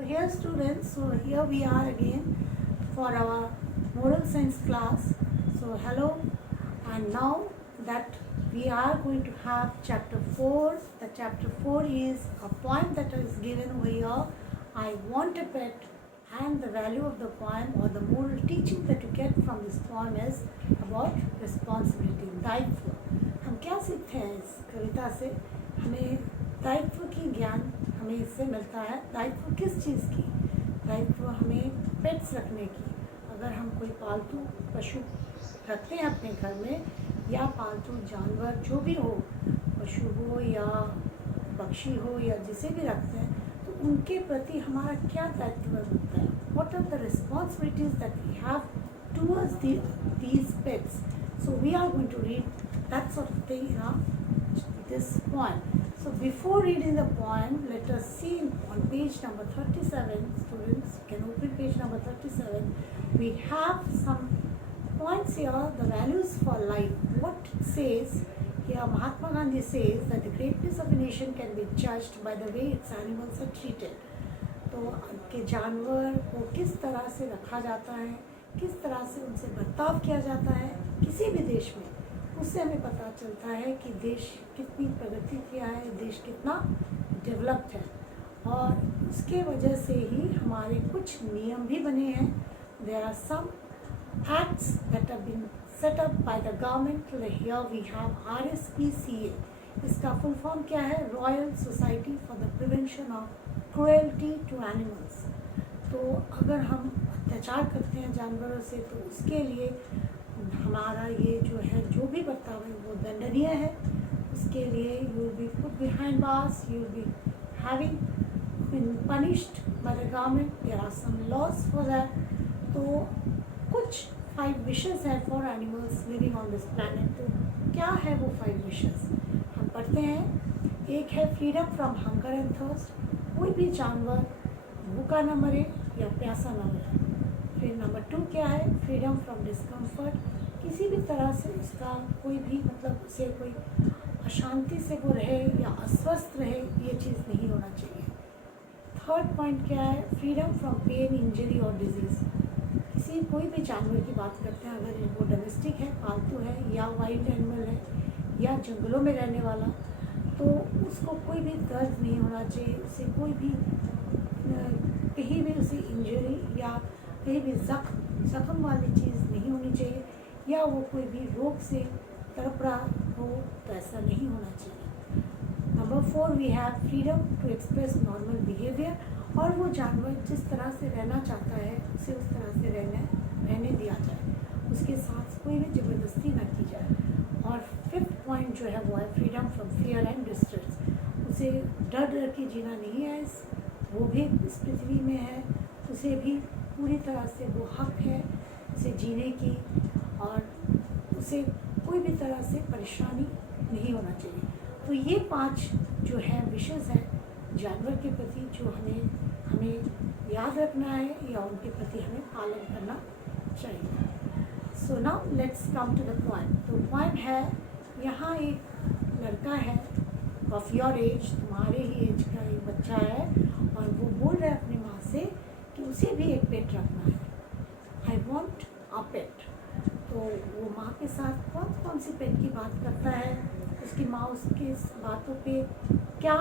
So here students, so here we are again for our moral science class. So hello, and now that we are going to have chapter 4. The chapter 4 is a poem that is given over here. I want a pet, and the value of the poem or the moral teaching that you get from this poem is about responsibility, दायित्व. हम क्या सीखते हैं इस कविता से? हमें दायित्व की ज्ञान हमें इससे मिलता है. दायित्व किस चीज़ की? दायित्व हमें पेट्स रखने की. अगर हम कोई पालतू पशु रखते हैं अपने घर में, या पालतू जानवर जो भी हो, पशु हो या पक्षी हो या जिसे भी रखते हैं, तो उनके प्रति हमारा क्या दायित्व होता है? What are the responsibilities that we have towards these pets? So we are going to read that sort of thing in this poem. So before reading the poem, let us see on page number 37, students can open page number 37. We have some points here, the values for life. What it says here, Mahatma Gandhi says that the greatness of a nation can be judged by the way its animals are treated. तो के जानवर को किस तरह से रखा जाता है, किस तरह से उनसे बर्ताव किया जाता है किसी भी देश में, उससे हमें पता चलता है कि देश कितनी प्रगति किया है, देश कितना डेवलप्ड है. और उसके वजह से ही हमारे कुछ नियम भी बने हैं. There are some acts that have been set up by the government. Here we have RSPCA. इसका फुल फॉर्म क्या है? Royal Society for the Prevention of Cruelty to Animals. तो अगर हम अत्याचार करते हैं जानवरों से, तो उसके लिए हमारा ये जो है, जो भी बर्ताव है वो दंडनीय है. उसके लिए you will be put behind bars, you will be having been punished by the government. There are some laws for that. तो कुछ 5 विशेस हैं for animals living on this planet. तो क्या है वो 5 विशेस? हम पढ़ते हैं. एक है freedom from hunger and thirst. कोई भी जानवर भूखा न मरे या प्यासा न मरे. फिर नंबर 2 क्या है? Freedom from discomfort. किसी भी तरह से उसका कोई भी मतलब उसे कोई अशांति से वो रहे या अस्वस्थ रहे, ये चीज़ नहीं होना चाहिए. थर्ड पॉइंट क्या है? फ्रीडम फ्रॉम पेन, इंजरी और डिजीज़. किसी कोई भी जानवर की बात करते हैं, अगर वो डोमेस्टिक है, पालतू है, या वाइल्ड एनिमल है, या जंगलों में रहने वाला, तो उसको कोई भी दर्द नहीं होना चाहिए. उसे कोई भी कहीं भी उसे इंजरी या कहीं भी जख्म वाली चीज़ नहीं होनी चाहिए, या वो कोई भी रोग से तड़प रहा हो, तो ऐसा नहीं होना चाहिए. Number 4 we have freedom to express normal behaviour. और वो जानवर जिस तरह से रहना चाहता है उसे उस तरह से रहने दिया जाए, उसके साथ कोई भी ज़बरदस्ती ना की जाए. और 5th पॉइंट जो है वो है freedom from fear and distress. उसे डर के जीना नहीं है. वो भी इस पृथ्वी में है, उसे भी पूरी तरह से वो हक है उसे जीने की, और उसे कोई भी तरह से परेशानी नहीं होना चाहिए. तो ये 5 जो है विशेष हैं जानवर के प्रति, जो हमें याद रखना है या उनके प्रति हमें पालन करना चाहिए. So now let's come to the point. तो पॉइंट है, यहाँ एक लड़का है ऑफ योर एज, तुम्हारे ही एज का एक बच्चा है, और वो बोल रहा है अपनी माँ से कि उसे भी एक पेट रखना है. आई वॉन्ट अ पेट. तो वो माँ के साथ कौन कौन सी पेट की बात करता है, उसकी माँ उसके बातों पे क्या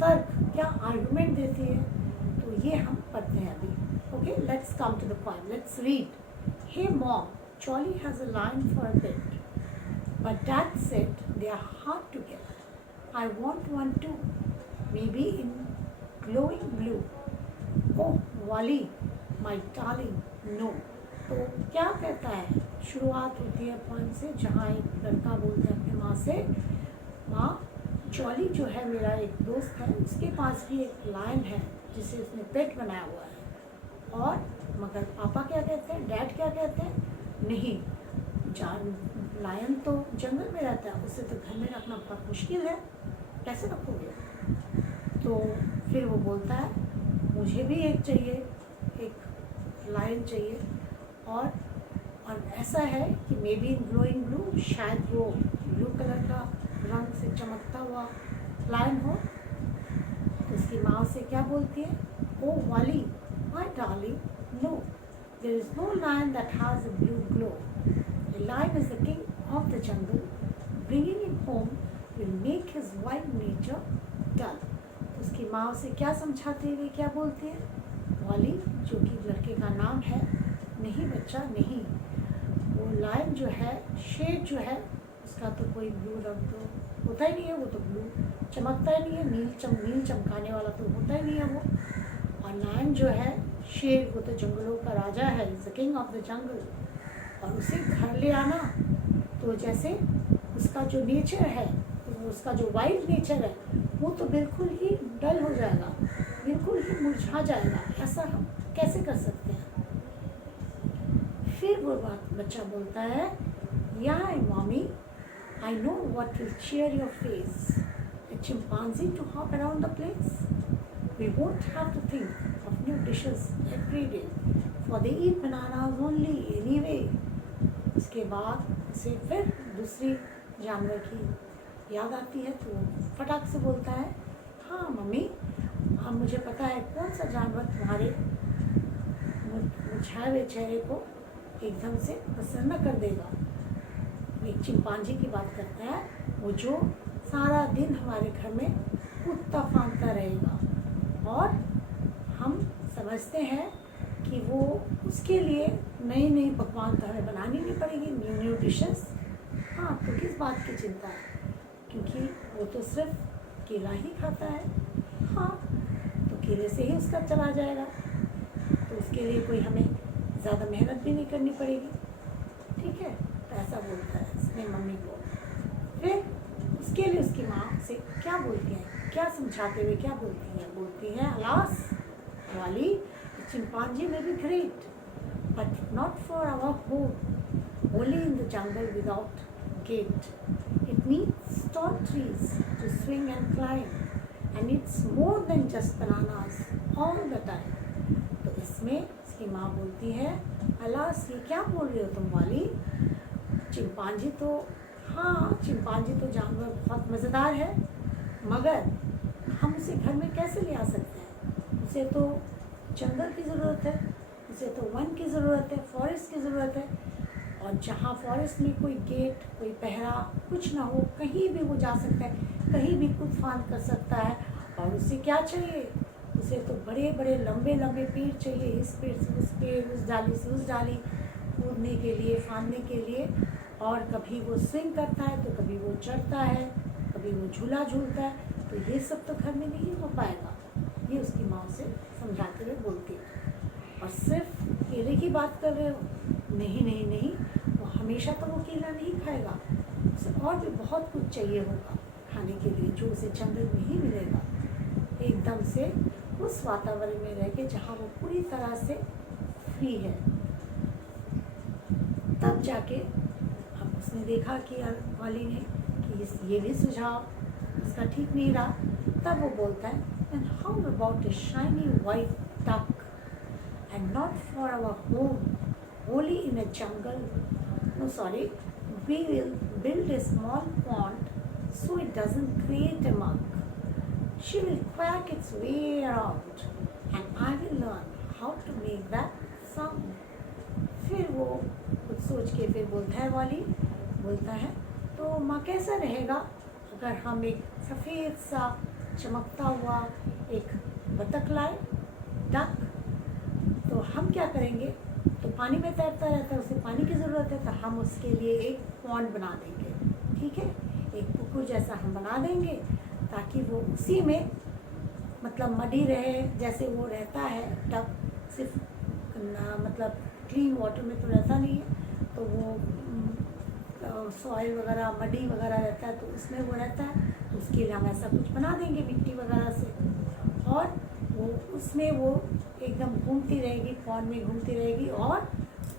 तर्क, क्या आर्गुमेंट देती है, तो ये हम पढ़ते हैं अभी. Okay, let's come to the point. Let's read. Hey mom, Charlie has a lion for a pet, but Dad said they are hard to get. I want one too, maybe in glowing blue. Oh, Wally, my darling, no. तो क्या कहता है? शुरुआत होती है point से, जहाँ एक लड़का बोलता है अपनी माँ से, माँ, जॉली जो है मेरा एक दोस्त है, उसके पास भी एक लायन है जिसे उसने पेट बनाया हुआ है. और मगर पापा क्या कहते हैं, डैड क्या कहते हैं? नहीं, लायन तो जंगल में रहता है, उसे तो घर में रखना बहुत मुश्किल है, कैसे रखोगे? तो फिर वो बोलता है, मुझे भी एक चाहिए, एक लायन चाहिए. और ऐसा है कि may be in glowing blue, शायद वो ब्लू कलर का रंग से चमकता हुआ लायन हो. तो उसकी माँ से क्या बोलती है? Oh, Wally, my darling, no. There is no lion that has a blue glow. A lion is the king of the jungle. Bringing him home will make his wild nature dull. उसकी माँ उसे क्या समझाते हुए क्या बोलती है? Volley, जो कि लड़के का नाम है, नहीं बच्चा नहीं, वो लायन जो है, शेर जो है, उसका तो कोई ब्लू रंग तो होता ही नहीं है, वो तो ब्लू चमकता ही नहीं है, नील चमकाने वाला तो होता ही नहीं है वो। और लायन जो है, शेर, वो तो जंगलों का राजा है, is the king of the jungle. और उसे घर ले आना तो जैसे उसका जो नेचर है, उसका जो वाइल्ड नेचर है, वो तो बिल्कुल ही डल हो जाएगा, बिल्कुल ही मुरझा जाएगा। ऐसा हम कैसे कर सकते हैं? फिर वो बच्चा बोलता है, या mommy, I know what will cheer your face. A chimpanzee to hop around the place. We won't have to think of new dishes every day, for they eat bananas only anyway. उसके बाद उसे फिर दूसरी जानवर की याद आती है, तो फटाक से बोलता है, हाँ मम्मी, अब मुझे पता है कौन सा जानवर तुम्हारे मुरझाए हुए चेहरे को एकदम से प्रसन्न कर देगा। एक चिंपांजी की बात करता है, वो जो सारा दिन हमारे घर में कूदता फांदता रहेगा, और हम समझते हैं कि वो उसके लिए नई नई पकवान तो हमें बनानी नहीं पड़ेगी, न्यू डिशेस। हाँ, तो किस बात की चिंता है, क्योंकि वो तो सिर्फ केला ही खाता है। हाँ, तो केले से ही उसका चला जाएगा, तो उसके लिए कोई हमें ज़्यादा मेहनत भी नहीं करनी पड़ेगी। ठीक है, तो ऐसा बोलता है उसने मम्मी को। फिर उसके लिए उसकी माँ से क्या बोलती है, क्या समझाते हुए क्या बोलती है, अलास वाली, चिंपांजी में भी great, but not for our home, only in the jungle without gate. It needs tall trees to swing and climb, and it's more than just bananas all the time. तो इसमें इसकी माँ बोलती है, alas, ये क्या बोल रहे हो तुम वाली? चिंपांजी तो, हाँ, चिंपांजी तो जानवर बहुत मज़ेदार है, मगर हम उसे घर में कैसे ले आ सकते हैं? उसे तो जंगल की ज़रूरत है, उसे तो वन की ज़रूरत है, फॉरेस्ट की ज़रूरत है। और जहाँ फॉरेस्ट में कोई गेट, कोई पहरा कुछ ना हो, कहीं भी वो जा सकता है, कहीं भी कूद फांद कर सकता है। और उसे क्या चाहिए? उसे तो बड़े बड़े लंबे लंबे पेड़ चाहिए, इस पेड़ से उस पेड़, उस डाली से उस डाली, कूदने के लिए, फांदने के लिए। और कभी वो स्विंग करता है, तो कभी वो चढ़ता है, कभी वो झूला झूलता है। तो ये सब तो घर में नहीं हो पाएगा, ये उसकी माँ से समझाते हुए बोलती है। और सिर्फ केले की बात कर रहे हो? नहीं नहीं नहीं, वो हमेशा तो वो केला नहीं खाएगा, उसे और भी बहुत कुछ चाहिए होगा खाने के लिए, जो उसे जंगल में ही मिलेगा, एकदम से उस वातावरण में रह के जहाँ वो पूरी तरह से फ्री है। तब जाके अब उसने देखा कि वाली ने कि ये भी सुझाव उसका ठीक नहीं रहा। तब वो बोलता है, and how about a shiny white duck, and not for our home, only in a jungle. No, sorry, we will build a small pond so it doesn't create a mug. She will quack its way around and I will learn how to make that sound. फिर वो कुछ सोच के फिर बोलता है, वाली बोलता है, तो माँ कैसा रहेगा अगर हम एक सफ़ेद सा चमकता हुआ एक बतख लाए, डक? तो हम क्या करेंगे, तो पानी में तैरता रहता है, उसे पानी की ज़रूरत है, तो हम उसके लिए एक पॉन्ड बना देंगे। ठीक है, एक पुकुर जैसा हम बना देंगे, ताकि वो उसी में मतलब मडी रहे, जैसे वो रहता है डक, सिर्फ मतलब क्लीन वाटर में तो रहता नहीं है, तो वो सॉइल वगैरह, मडी वगैरह रहता है, तो उसमें वो रहता है। तो उसके लिए हम ऐसा कुछ बना देंगे मिट्टी वगैरह से, और वो उसमें वो एकदम घूमती रहेगी, पॉन्ड में घूमती रहेगी, और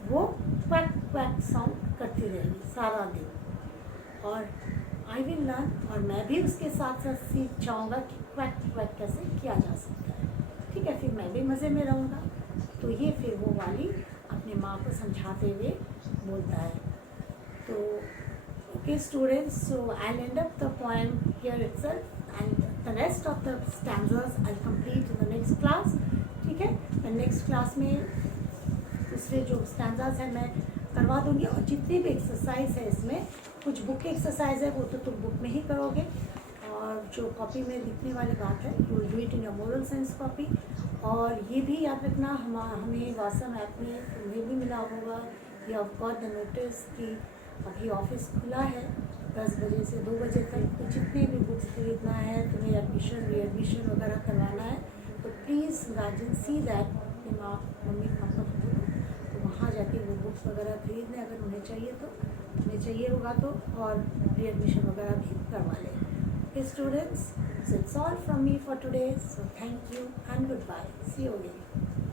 वो क्वैक क्वैक साउंड करती रहेगी सारा दिन। और आई विल लर्न, और मैं भी उसके साथ साथ सीख जाऊँगा कि क्वैक क्वैक कैसे किया जा सकता है। ठीक है, फिर मैं भी मज़े में रहूँगा। तो ये फिर वो वाली अपने माँ को समझाते हुए बोलता है। तो okay students, so I will and up the poem here itself, and the rest of the stanzas I'll complete in the next class. And next class में दूसरे जो स्टैंजास हैं मैं करवा दूंगी, और जितनी भी एक्सरसाइज है इसमें, कुछ बुक की एक्सरसाइज है वो तो तुम बुक में ही करोगे, और जो कॉपी में लिखने वाली बात है you will do it in your moral science copy. और ये भी याद रखना, हमें वासम ऐप में तुम्हें भी मिला होगा, you have got the notice कि अभी ऑफिस खुला है 10 बजे से 2 बजे तक, तो जितने भी बुक्स खरीदना है, तुम्हें एडमिशन री-एडमिशन वगैरह करवाना है, तो प्लीज़ गार्जियन सी दैट कि मम्मी पापा को बोलो तो वहाँ जाके वो बुक्स वगैरह खरीद लें अगर उन्हें चाहिए होगा तो, और री-एडमिशन वगैरह भी करवा लें। Okay students, so it's all from me for today, so thank you and goodbye, see you again.